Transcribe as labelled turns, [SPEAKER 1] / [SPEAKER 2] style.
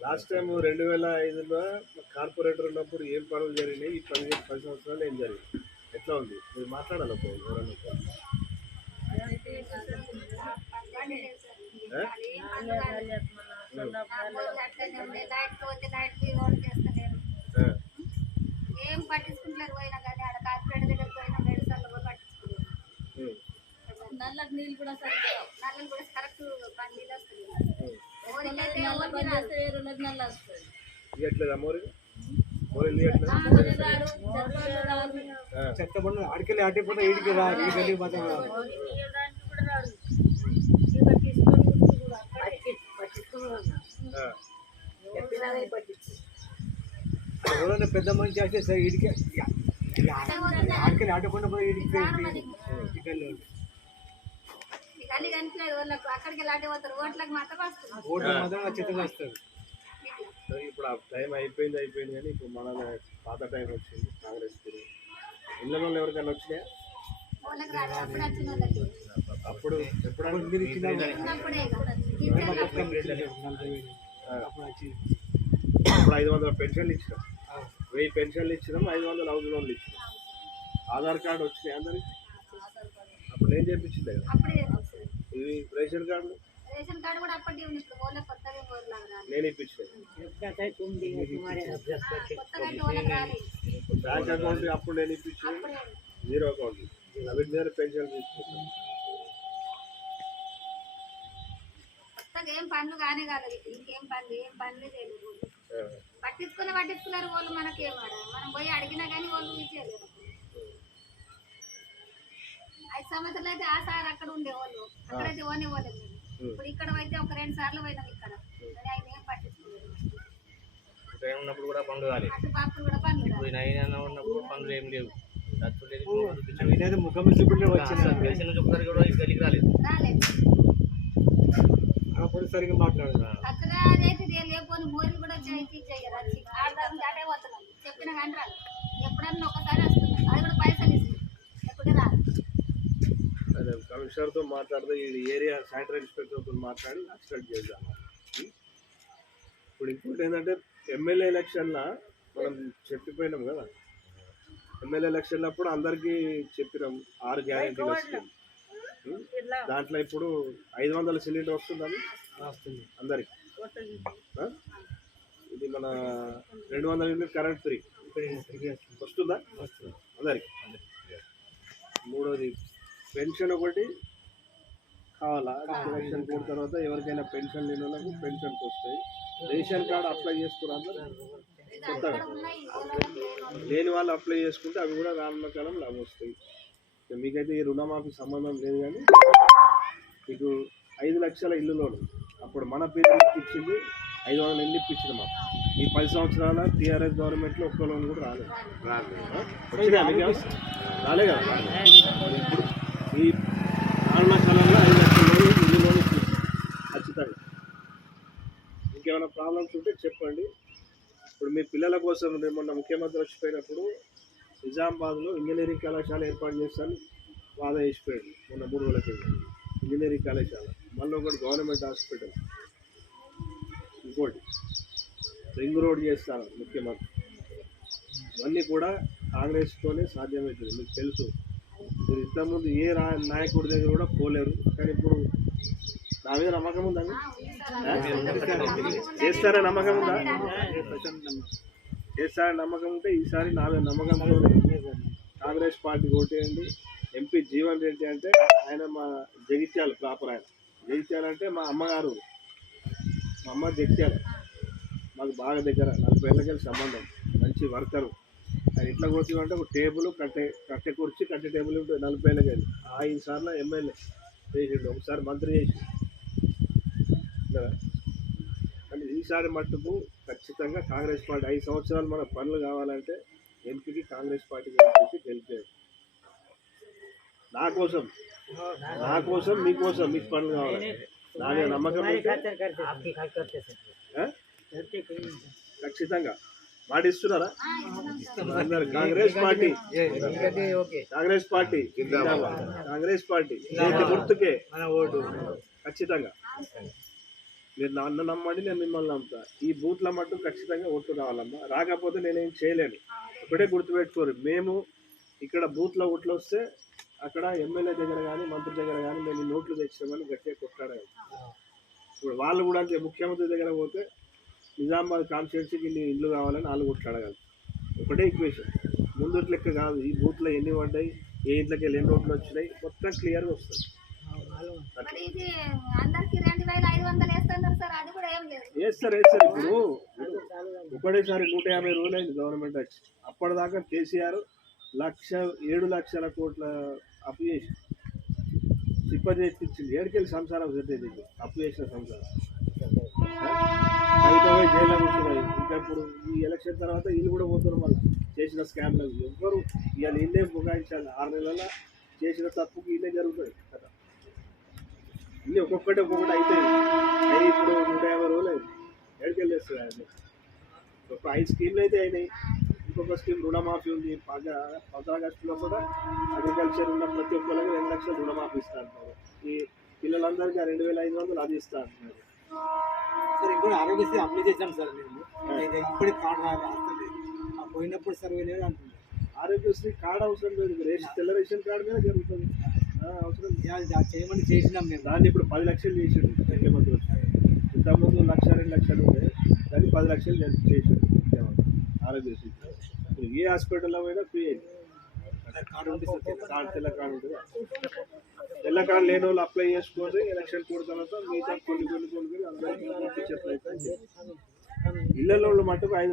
[SPEAKER 1] Last time రెండు వేల ఐదులో కార్పొరేటర్ ఉన్నప్పుడు ఏం పనులు జరిగినాయి ఈ పది పది సంవత్సరాలు ఏం జరిగింది ఎట్లా ఉంది మీరు మాట్లాడాలి అప్పుడు ఎవరన్నా. ఏ? ఆ,
[SPEAKER 2] ఏం పట్టించుకుంటారు పోయినా కానీ ఆడ కార్పొరేట్ పోయినా మెడిసిన్లు కూడా పట్టించుకుంటారు
[SPEAKER 1] ఉమ్,
[SPEAKER 3] నల్లకి నీళ్ళు కూడా సరిగ్గా రావు.
[SPEAKER 2] నల్లలు కూడా కరెక్ట్ పని నీళ్ళు వస్తుంది
[SPEAKER 1] ఇవ్వట్లేదా మోరీ మోరీ
[SPEAKER 4] చెత్త అడికెళ్ళి అడ్డిపోతే ఈడికి రా మాత్రం.
[SPEAKER 1] ఆ,
[SPEAKER 4] ఎవరైనా పెద్ద మనిషి చేస్తే సరే ఈడికి అడికెళ్ళి అడ్డిపోయిన పోయి ఈడికి ఈడికెళ్ళి
[SPEAKER 2] అన్ని కనిపించలేదు వాళ్ళకు అక్కడికి వెళ్ళి పోతారు ఓట్లకు మాత్రం వస్తుంది.
[SPEAKER 4] ఓట్లు మాత్రం
[SPEAKER 1] సరే ఇప్పుడు ఆ టైం అయిపోయింది అయిపోయింది కానీ ఇప్పుడు మన పాత టైం వచ్చింది కాంగ్రెస్ పీరియడ్ ఇళ్ళ వాళ్ళు ఎవరికైనా వచ్చినాయా?
[SPEAKER 2] వాళ్ళకి రాదు అప్పుడు వచ్చిన వాళ్ళకి.
[SPEAKER 1] అప్పుడు ఎప్పుడైనా
[SPEAKER 4] మీరు
[SPEAKER 2] చిన్నప్పుడే
[SPEAKER 4] అప్పుడు
[SPEAKER 1] ఇప్పుడు ఐదు వందల పెన్షన్లు ఇచ్చినాం. వెయ్యి పెన్షన్లు ఇచ్చినాం ఐదు వందల హౌస్ లోన్లు ఇచ్చినాం. ఆధార్ కార్డు వచ్చినాయి అందరికి? అప్పుడు నేను చేయించింది కదా?
[SPEAKER 2] అప్పుడే
[SPEAKER 1] ఇది రేషన్ కార్డు
[SPEAKER 2] రేషన్ కార్డు కూడా అప్పటి ఉంది ఇప్పుడు కొత్తగా రాదు
[SPEAKER 1] నేను ఇప్పించిన బ్యాంక్ అకౌంట్ అప్పుడు నేను ఇప్పించిన. జీరో అకౌంట్ అవిటి మీద పెన్షన్ తీసుకుంటాను
[SPEAKER 2] ఏం పనులు కానీ ఇప్పుడు. ఇంకేం పనులు ఏం పనులే చేయలేదు. పట్టించుకుని పట్టించుకున్నారు వాళ్ళు మనకేం ఆడ. మనం పోయి అడిగినా కానీ వాళ్ళు ఇచ్చేయలేరు సంవత్సరాలు అయితే ఆ సార్ అక్కడ ఉండేవాళ్ళు. అక్కడైతే ఓనే పోలేదు మేము. ఇప్పుడు ఇక్కడ అయితే ఒక రెండు సార్లు పోయినాం ఇక్కడ. ఆయన ఏం పట్టించుకోలేదు.
[SPEAKER 5] ఉన్నప్పుడు కూడా పనులు కాలేదు
[SPEAKER 2] అటు బాపులు కూడా పనులు కాదు.
[SPEAKER 5] ఇప్పుడు నైన్ ఉన్నప్పుడు పనులు ఏం లేవు. ఖర్చు లేదు
[SPEAKER 4] నేనైతే ముఖం చూపించే వచ్చిన
[SPEAKER 5] పెన్షన్ చూపుతారు కూడా ఈ గలికి రాలేదు.
[SPEAKER 2] రాలేదు.
[SPEAKER 4] అప్పుడు సరిగ్గా మాట్లాడదు
[SPEAKER 2] అక్కడ లేకపోని కూడా చేయించి చెయ్యరు చెప్పిన కానీ రాదు ఎప్పుడన్నా ఒకసారి అది కూడా పైసలు ఇస్తుంది ఎప్పుడు రాదు
[SPEAKER 1] అదే కమిషనర్తో మాట్లాడితే ఈ ఏరియా శానిటరీ ఇన్స్పెక్టర్తో మాట్లాడి ఎక్స్పెక్ట్ చేద్దాం? ఇప్పుడు ఇంకోటి ఏంటంటే ఎమ్మెల్యే ఎలక్షన్లో మనం చెప్పిపోయినాం కదా. ఎమ్మెల్యే ఎలక్షన్లో అప్పుడు అందరికీ చెప్పినాం ఆరు గ్యారెంటీలు వస్తుంది? దాంట్లో ఇప్పుడు ఐదు వందల సిలిండర్ వస్తుందని
[SPEAKER 4] వస్తుంది.
[SPEAKER 1] అందరికి? ఇది మన రెండు వందల యూనిట్ కరెంట్ ఫ్రీ. వస్తుందా. అందరికి. మూడోది పెన్షన్ ఒకటి కావాలా? ఎలక్షన్ కోడ్ తర్వాత ఎవరికైనా పెన్షన్ లేని వాళ్ళకు పెన్షన్కి వస్తాయి రేషన్ కార్డు అప్లై చేసుకున్నారు కొత్తగా
[SPEAKER 2] లేని వాళ్ళు.
[SPEAKER 1] అప్లై చేసుకుంటే అవి కూడా రానున్న కాలం లాభం వస్తాయి. మీకైతే ఈ రుణమాఫీ సంబంధం లేదు కానీ మీకు ఐదు లక్షల ఇల్లు లోన్. అప్పుడు మన పీరియడ్ ఇచ్చింది ఐదు వందల ఇల్లు ఇప్పించింది మాకు? ఈ పది సంవత్సరాల టీఆర్ఎస్ గవర్నమెంట్లో ఒక్క లోన్ కూడా రాలేదు. రాలేదు. ఆ? వచ్చిందా మీకు? ఏమన్నా? రాలే కదా? ఇప్పుడు నాలుగు కాలంలో ఐదు లక్షల లోన్ ఇల్లు లోన్ ఖచ్చితంగా. ఇంకేమైనా ప్రాబ్లమ్స్ ఉంటే చెప్పండి. ఇప్పుడు మీ పిల్లల కోసం నేను మొన్న ముఖ్యమంత్రి వచ్చిపోయినప్పుడు నిజామాబాద్లో ఇంజనీరింగ్ కళాశాల ఏర్పాటు చేస్తాను వాద వేసిపోయాడు మొన్న మూడు రోజుల కింద. ఇంజనీరింగ్ కళాశాల. మళ్ళీ ఒకటి గవర్నమెంట్ హాస్పిటల్. ఇంకోటి రింగ్ రోడ్ చేస్తాను ముఖ్యమంత్రి. ఇవన్నీ కూడా కాంగ్రెస్తోనే సాధ్యమవుతుంది. మీకు తెలుసు. మీరు ఇంతకుముందు ఏ రా నాయకుడి దగ్గర కూడా పోలేరు. కానీ ఇప్పుడు నా మీద నమ్మకం ఉందండి చేస్తారని నమ్మకం ఉందా? చేస్తారని నమ్మకం ఉంటే ఈసారి నా మీద నమ్మకంతో కాంగ్రెస్ పార్టీ ఓటేయండి. ఎంపీ జీవన్ రెడ్డి అంటే ఆయన మా జగిత్యాల ప్రాపర్ ఆయన. జగిత్యాల అంటే మా అమ్మగారు. మా అమ్మ జగిత్యాల. మాకు బాగా దగ్గర. నలభై ఏళ్ళకెళ్ళి సంబంధం. మంచి వర్కరు. ఆయన ఇట్లా కొట్టివంటే ఒక టేబుల్ కట్టె కట్టె కుర్చీ కట్టె టేబుల్ ఉంటుంది నలభై ఏళ్ళకెళ్ళి ఐదు సార్లు ఎమ్మెల్యే చేసిండు ఒకసారి మంత్రి చేసి కానీ ఈసారి మట్టుకు ఖచ్చితంగా కాంగ్రెస్ పార్టీ ఐదు సంవత్సరాలు మన పనులు కావాలంటే ఎంపీకి కాంగ్రెస్ పార్టీ చేసి గెలిపేది. నా కోసం నా కోసం మీకోసం మీకు పనులు కావాలి. నా మీద నమ్మకం? ఖచ్చితంగా. మాట ఇస్తున్నారా? Congress party. Congress party. Congress party. గుర్తుకే.
[SPEAKER 4] మన ఓటు.
[SPEAKER 1] ఖచ్చితంగా. మీరు నన్ను నమ్మండి నేను మిమ్మల్ని నమ్ముతా. ఈ బూత్ల మట్టు ఖచ్చితంగా ఓట్లు రావాలమ్మా. రాకపోతే నేనేం చేయలేను. ఒకటే గుర్తుపెట్టుకోరు. మేము ఇక్కడ బూత్లో ఓట్లు వస్తే అక్కడ ఎమ్మెల్యే దగ్గర కానీ మంత్రి దగ్గర కానీ మేము నోట్లు తెచ్చామని గట్టిగా కొట్లాడాలి. ఇప్పుడు వాళ్ళు కూడా అంతే. ముఖ్యమంత్రి దగ్గర పోతే నిజామాబాద్ కాన్స్టిట్యున్సీకి ఇన్ని ఇల్లు కావాలని వాళ్ళు కొట్లాడగలరు ఒకటే ఈక్వేషన్ ముందు లెక్క కాదు. ఈ బూత్లో ఎన్ని పడ్డాయి? ఏ ఇంట్లోకి వెళ్ళి ఎన్ని ఓట్లు వచ్చినాయి? మొత్తం క్లియర్గా వస్తుంది. వేస్తారు వేస్తారు ఇప్పుడు ఒకటేసారి నూట యాభై రోజులు అయింది గవర్నమెంట్ వచ్చి అప్పటిదాకా కేసీఆర్ లక్ష ఏడు లక్షల కోట్ల అప్పు చేసి సిప్ప చేసి ఇచ్చింది ఏడుకెళ్ళి సంసారం సెట్ అయింది. అప్పు చేసిన సంసారం. కవిత పోయి జైల్లో కూర్చున్నాయి ఇంకా ఇప్పుడు ఈ ఎలక్షన్ తర్వాత వీళ్ళు కూడా పోతారు వాళ్ళు. చేసిన స్కామ్లు ఎవ్వరు ఇవాళ వీళ్ళే బుగాయించాలి. ఆరు నెలల చేసిన తప్పుకి వీళ్ళే జరుగుతుంది. కదా. ఇన్ని ఒక్కొక్కటి ఒక్కొక్కటి అవుతాయి అవి ఇప్పుడు నూట యాభై రోజులు అయింది. ఏడుకెళ్ళి వేస్తుంది ఆయన? ఒక ఐదు స్కీమ్లు అయితే అయినాయి. ఇంకొక స్కీమ్ రుణమాఫీ ఉంది. పద ఆగస్టులో కూడా అగ్రికల్చర్ ఉన్న ప్రతి ఒక్కరికి రెండు లక్షలు రుణమాఫీ ఇస్తా అంటున్నారు ఈ పిల్లలందరికీ రెండు వేల ఐదు వందలు అది ఇస్తా అంటున్నారు
[SPEAKER 4] సార్ ఇంకోటి ఆరోగ్యశ్రీ అప్లై చేశాం సార్ మేము ఇది ఇప్పటికి కార్డు ఆ పోయినప్పుడు సర్వే లేదు అంటుంది
[SPEAKER 1] ఆరోగ్యశ్రీ కార్డు అవసరం లేదు. రేషన్ తెల్ల రేషన్ కార్డు మీద జరుగుతుంది. అవసరం
[SPEAKER 4] చేయమని చేసినాం మేము.
[SPEAKER 1] దాన్ని ఇప్పుడు పది లక్షలు చేసాడు. ముఖ్యమంత్రి ఇంతకుముందు లక్ష రెండు లక్షలు ఉండే. దాన్ని పది లక్షలు చేసి- చేసాడు. ఆరోగ్యశ్రీ ఇప్పుడు ఏ హాస్పిటల్లో పోయినా ఫ్రీ
[SPEAKER 4] కార్డు ఉంటే సార్ తెల్ల-
[SPEAKER 1] కార్డు తెల్ల కార్డు ఉంటుంది? తెల్ల కార్డు లేని వాళ్ళు అప్లై చేసుకోండి ఎలక్షన్ కోడ్ తర్వాత మిగతా కొన్ని కొన్ని కొన్ని అందరికీ పంపించే ప్రయత్నం ఇళ్ళలో మటుకు ఐదు